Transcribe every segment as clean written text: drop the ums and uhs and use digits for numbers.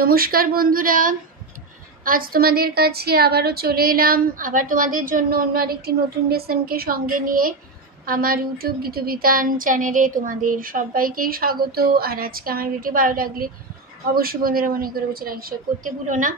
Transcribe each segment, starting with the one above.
নমস্কার বন্ধুরা, আজ তোমাদের কাছে আবারও চলে এলাম আবার তোমাদের জন্য অন্য আরেকটি নতুন লেসনকে সঙ্গে নিয়ে। আমার ইউটিউব গীতবিতান চ্যানেলে তোমাদের সবাইকেই স্বাগত। আর আজকে আমার ভিডিও ভালো লাগলে অবশ্যই বন্ধুরা মনে করে বলছে লাইক শেয়ার করতে ভুলো না।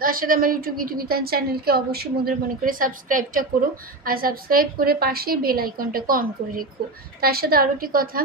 তার সাথে আমার ইউটিউব গীতবিতান চ্যানেলকে অবশ্যই বন্ধুরা মনে করে সাবস্ক্রাইবটা করো, আর সাবস্ক্রাইব করে পাশে বেল আইকনটাকে অন করে রেখো। তার সাথে আরও একটি কথা,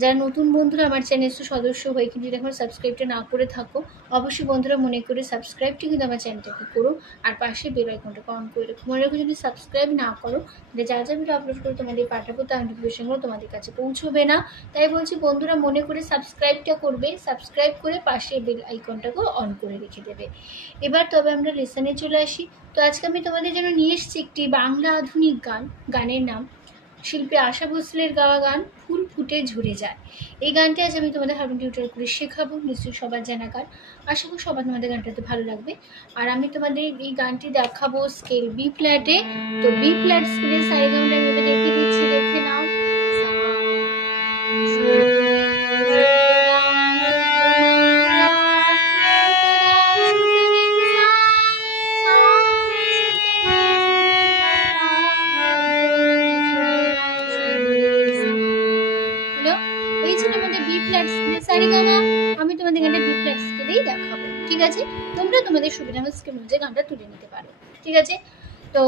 যারা নতুন বন্ধুরা আমার চ্যানেল সদস্য হয়ে কিন্তু যদি এখন সাবস্ক্রাইবটা না করে থাকো, অবশ্যই বন্ধুরা মনে করে সাবস্ক্রাইবটি কিন্তু আমার চ্যানেলটাকে করো আর পাশে বেল আইকনটাকে অন করে রেখো। মনে রেখো যদি সাবস্ক্রাইব না করো তাহলে যা যা ভিডিও আপলোড করে তোমাদের পাঠাবো তার নোটিফিকেশনগুলো তোমাদের কাছে পৌঁছবে না। তাই বলছি বন্ধুরা মনে করে সাবস্ক্রাইবটা করবে, সাবস্ক্রাইব করে পাশে বেল আইকনটাকে অন করে রেখে দেবে। এবার তবে আমরা লেসনে চলে আসি। তো আজকে আমি তোমাদের জন্য নিয়ে এসেছি একটি বাংলা আধুনিক গান। গানের নাম শিল্পী আশা ভোসলের গাওয়া গান ফুল ফুটে ঝরে যায়। এই গানটি আজ আমি তোমাদের হারমোনিয়াম টিউটোর করে শেখাবো, নিশ্চয়ই সবার জানা গান। আশা করি সবার তোমাদের গানটাতে ভালো লাগবে। আর আমি তোমাদের এই গানটি দেখাবো স্কেল বি ফ্ল্যাটে। তো বি ফ্ল্যাট স্কেলের সারেগামাটা আমি এবার দেখিয়ে দিচ্ছি, দেখে নাও। আমি তোমাদের গানটা বি ফ্ল্যাট স্কেলেই দেখাবো, ঠিক আছে? তোমরা তোমাদের সুবিধা মতো স্কেল অনুযায়ী গানটা তুলে নিতে পারো, ঠিক আছে? তো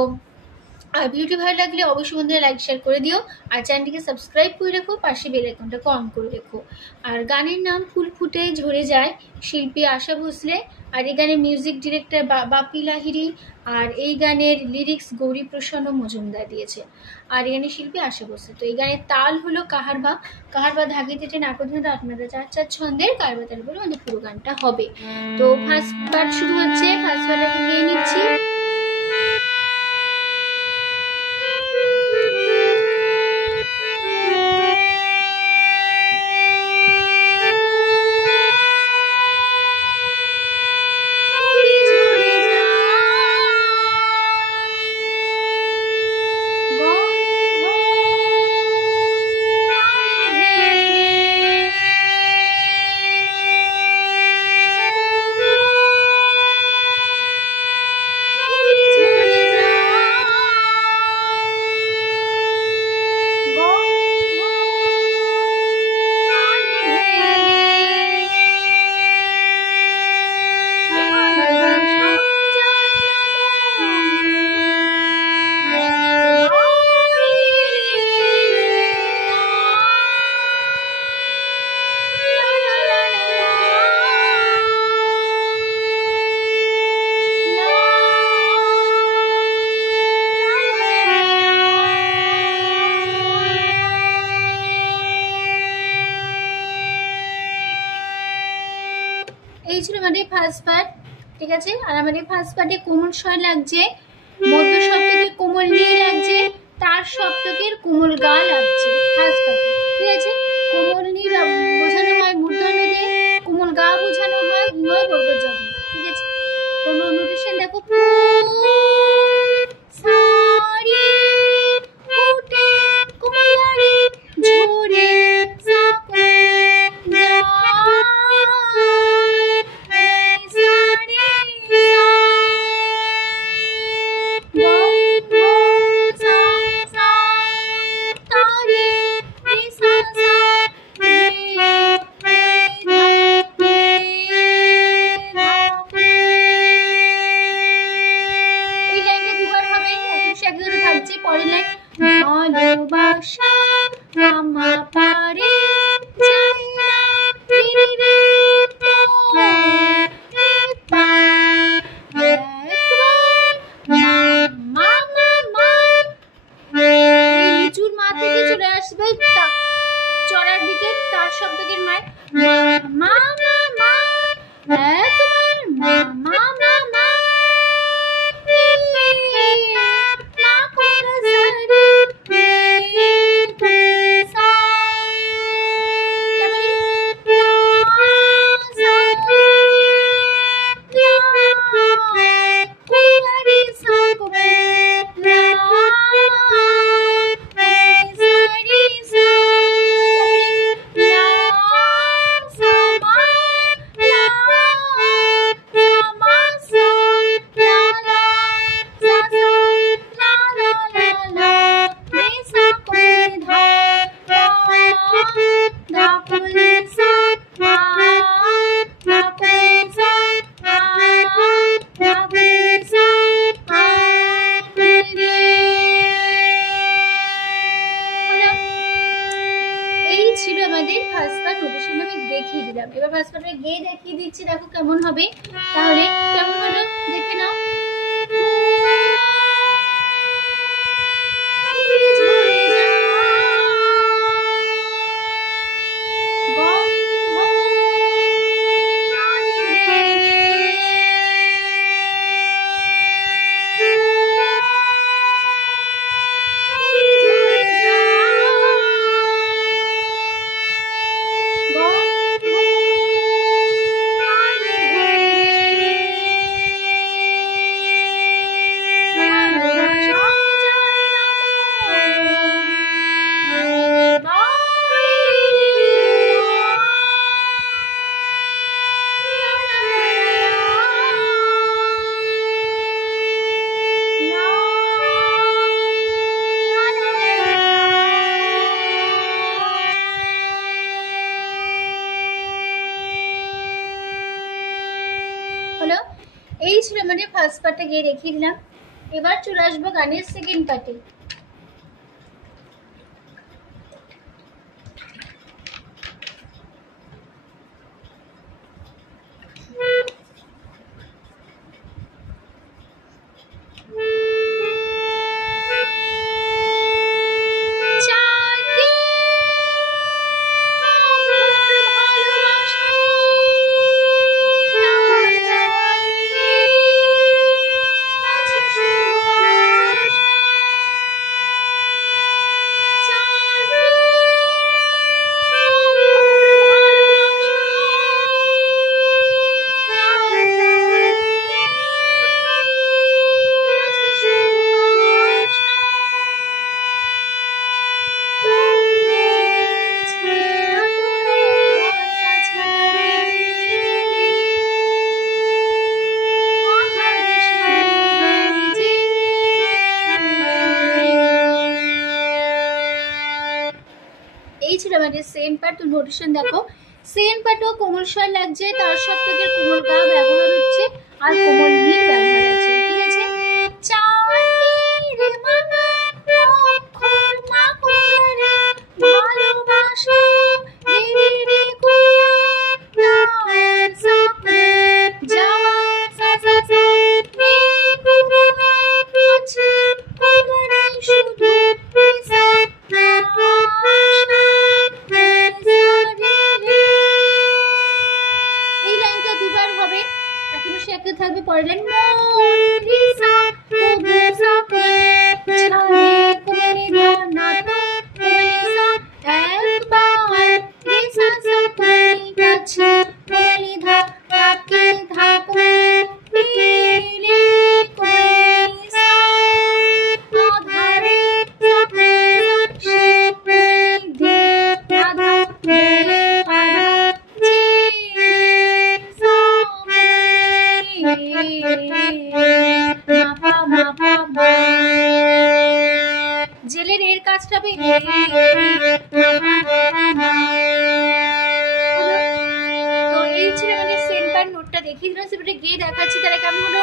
আর ভিডিওটি ভালো লাগলে অবশ্যই বন্ধুরা লাইক শেয়ার করে দিও, আর চ্যানেলটিকে সাবস্ক্রাইব করে রেখো, পাশে বেল আইকনটাকে অন করে রেখো। আর গানের নাম ফুল ফুটে ঝরে যায়, শিল্পী আশা ভোসলে। আর এই গানের মিউজিক ডিরেক্টর বাপি লাহিড়ী, আর এই গানের লিরিক্স গৌরী প্রসন্ন মজুমদার দিয়েছে, আর এই গানের শিল্পী আশা ভোসলে। তো এই গানের তাল হলো কাহারবা। কাহারবা ধাগে তেটে নাকধরে আপনারা চার চার ছন্দের কাহারবা তাল বলে আমাদের পুরো গানটা হবে। তো ফার্স্ট পার্ট শুরু হচ্ছে, ফার্স্ট পার্টটাকে গিয়ে নিচ্ছি। এই ছিল আমাদের ফার্স্ট পার্ট, ঠিক আছে? আর আমাদের ফার্স্ট পার্টে কোমল স্বর লাগছে, মধ্য সপ্তকের কোমল নি লাগছে, তার সপ্তকের কোমল গা লাগছে ফার্স্ট পার্টে, ঠিক আছে? কোমল নি বোঝানো হয় মূর্ধন্য দিয়ে, কোমল গা বোঝানো হয় নয় বর্গজ দিয়ে, ঠিক আছে? তো নোটেশন দেখো, সারি ফুটে কোমলারি ঝরে চড়ার দিকে তার শব্দকের মায় মা মা মা একবার মা মা মা মা ফার্স্ট পার্ট নোটেশন আমি দেখিয়ে দিলাম, এবার ফার্স্ট পার্টে গিয়ে দেখিয়ে দিচ্ছি, দেখো কেমন হবে। তাহলে কেমন হলো দেখে নাও। হলো, এই ছিল আমাদের ফার্স্ট পার্টে গিয়ে দেখিয়ে দিলাম। এবার চলে আসবো গানের সেকেন্ড পার্টে। এই ছিল আমাদের সেকেন্ড পার্ট। তো নোটেশন দেখো, সেকেন্ড পার্টও কোমল স্বর লাগছে, তার সপ্তকের কোমল গা ব্যবহার হচ্ছে আর কোমল নীল ব্যবহার আছে, ঠিক আছে। থাকবে পরের লাইন জেলের এর কাজটা হবে। তো এই ছিল আমাদের সেন্টার নোটটা দেখিয়ে দিলাম, সেটা গিয়ে দেখাচ্ছি তাহলে কেমন হলো।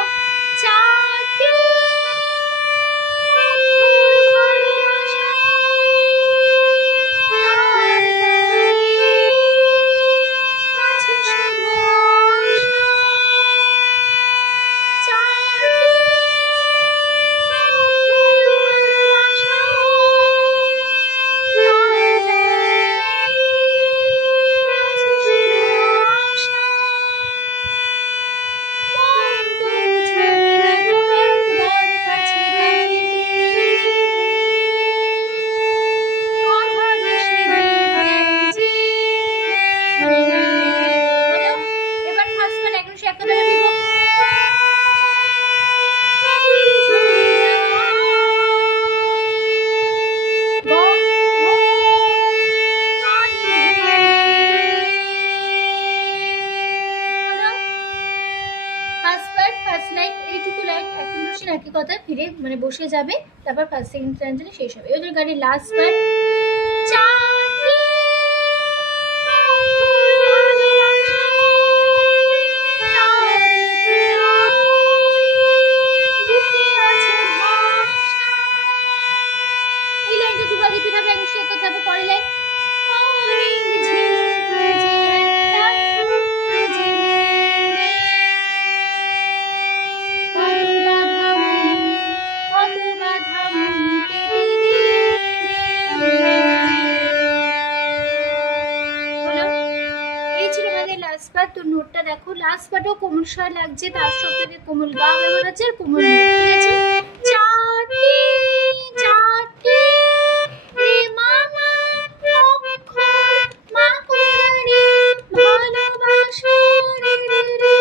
একই কথা ফিরে মানে বসে যাবে, তারপর ফার্স্ট সেকেন্ড স্ট্যান্ডার্ডে শেষ হবে। এবার গাড়ির লাস্ট পার্ট এই লাইনটা দুবার রিপিট হবে, একদম শেষ করতে হবে। পরের লাইন পা, তো নোটটা দেখো লাস্ট পাটাও কোমল স্বর লাগছে, তার সঙ্গে কোমল গা ব্যবহার হচ্ছে আর কোমল নোট, ঠিক আছে। চারটে চারটে রে মামা অক্ষর মা করে ভালোবাসা রে রে রে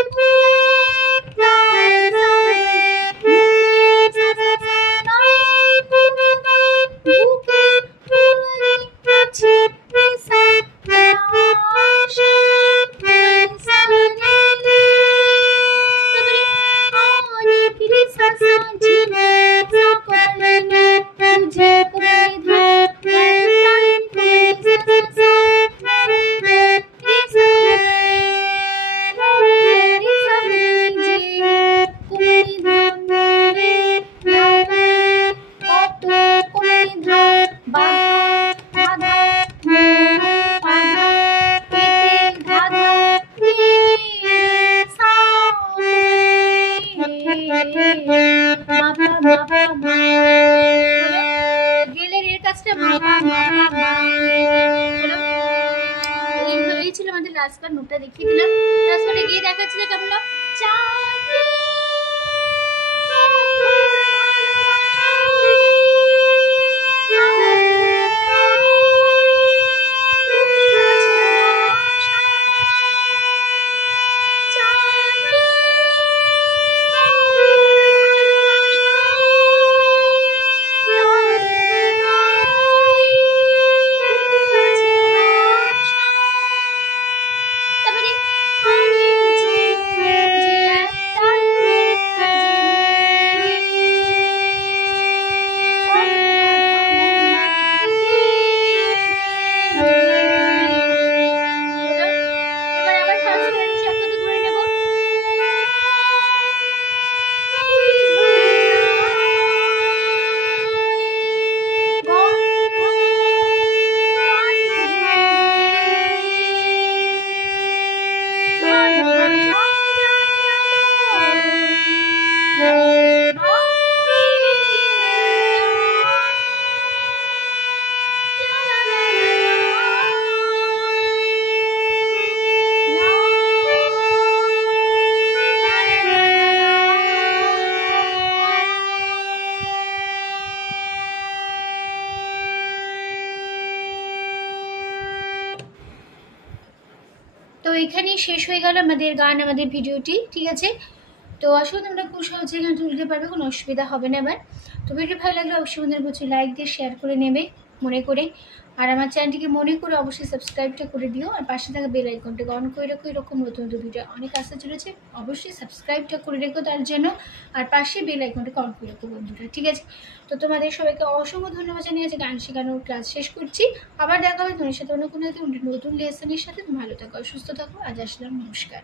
গেলের এর কাজটা এই হয়েছিল আমাদের লাস্ট বার। নোটটা দেখিয়ে দিলাম, লাস্ট বারে গিয়ে দেখাচ্ছিল কেমন তো এখানেই শেষ হয়ে গেল আমাদের গান, আমাদের ভিডিওটি, ঠিক আছে। তো আসলে তোমরা খুব সহজে গানটা তুলতে পারবে, কোনো অসুবিধা হবে না। এবার তো ভিডিও ভালো লাগলে অবশ্যই আমাদের প্রচুর লাইক দিয়ে শেয়ার করে নেবে মনে করে, আর আমার চ্যানেলটিকে মনে করে অবশ্যই সাবস্ক্রাইবটা করে দিও, আর পাশে থাকা বেল আইকনটাকে অন করে রাখো। এরকম নতুন নতুন ভিডিও অনেক আসতে চলেছে, অবশ্যই সাবস্ক্রাইবটা করে রেখো তার জন্য, আর পাশে বেল আইকনটাকে অন করে রাখো বন্ধুরা, ঠিক আছে। তো তোমাদের সবাইকে অসংখ্য ধন্যবাদ জানিয়ে আছে গান শেখানোর ক্লাস শেষ করছি। আবার দেখা হবে তোমার সাথে অন্য কোনো নতুন লেসনের সাথে। ভালো থাকো, সুস্থ থাকো, আজ আসলাম, নমস্কার।